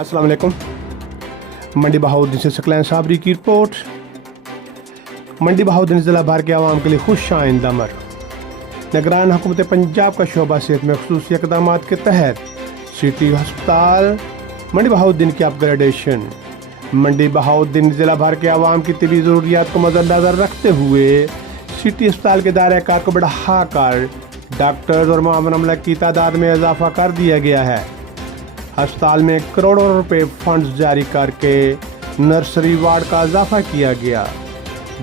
अस्सलाम वालेकुम। मंडी बहाउद्दीन से सकलैन साबरी की रिपोर्ट। मंडी बहाउद्दीन ज़िला भर के आवाम के लिए खुश आइंद अमर। निगरान हुकूमत पंजाब का शोबा सेहत में ख़ुसूसी इक़दाम के तहत सिटी अस्पताल मंडी बहाउद्दीन की अपग्रेडेशन। मंडी बहाउद्दीन ज़िला भर के आवाम की तबी ज़रूरियात को मद्देनज़र रखते हुए सिटी अस्पताल के दायरे कार को बढ़ा कर डॉक्टर्स और मामून अमला की तादाद में इजाफा कर दिया गया है। अस्पताल में करोड़ों रुपए फंड्स जारी करके नर्सरी वार्ड का इजाफा किया गया।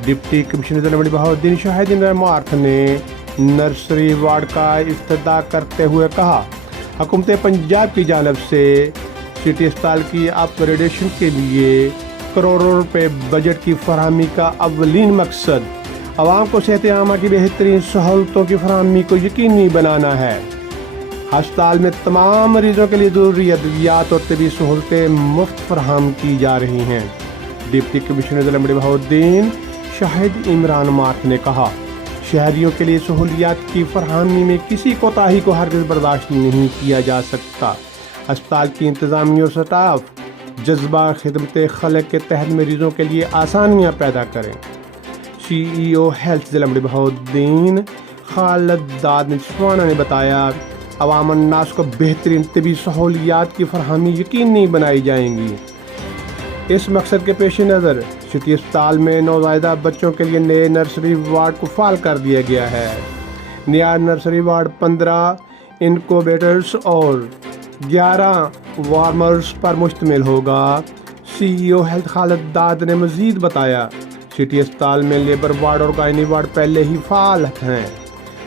डिप्टी कमिश्नर मंडी बहाउद्दीन शाहिदीन रहमात ने नर्सरी वार्ड का इफ्तिताह करते हुए कहा, हुकूमत पंजाब की जानिब से सिटी अस्पताल की अपग्रेडेशन के लिए करोड़ों रुपए बजट की फरहमी का अवलीन मकसद आवाम को सेहत आमा की बेहतरीन सहूलतों की फरहमी को यकीनी बनाना है। अस्पताल में तमाम मरीजों के लिए ज़रूरी अद्वियात और तबी सहूलतें मुफ्त फराहम की जा रही हैं। डिप्टी कमिश्नर मंडी बहाउद्दीन शाहिद इमरान मार्क ने कहा, शहरियों के लिए सहूलियात की फरहमी में किसी कोताही को हरगिज़ बर्दाश्त नहीं किया जा सकता। अस्पताल की इंतज़ामिया और स्टाफ जज्बा खिदमत खलक के तहत मरीजों के लिए आसानियाँ पैदा करें। CEO हेल्थ ज़िला मंडी बहाउद्दीन खालिद दाद निचवाना ने बताया, अवाम अन्नास को बेहतरीन तबी सहूलियात की फरहमी यकीनी बनाई जाएंगी। इस मकसद के पेश नज़र सिटी अस्पताल में नौज़ायदा बच्चों के लिए नए नर्सरी वार्ड को फ़ाल कर दिया गया है। नया नर्सरी वार्ड 15 इनक्यूबेटर्स और 11 वार्मर्स पर मुश्तमिल होगा। CEO हेल्थ खालिद दाद ने मज़ीद बताया, सिटी अस्पताल में लेबर वार्ड और गायनी वार्ड पहले ही फ़ाल हैं।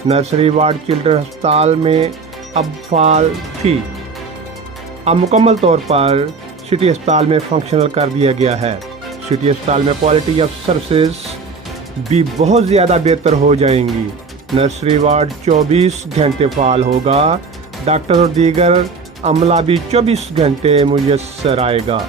नर्सरी वार्ड चिल्ड्रन अस्पताल में अब फ़ाल थी, अब मुकम्मल तौर पर सिटी अस्पताल में फंक्शनल कर दिया गया है। सिटी अस्पताल में क्वालिटी ऑफ सर्विसेज भी बहुत ज़्यादा बेहतर हो जाएंगी। नर्सरी वार्ड 24 घंटे फ़ाल होगा। डॉक्टर और दीगर अमला भी 24 घंटे मुयस्सर आएगा।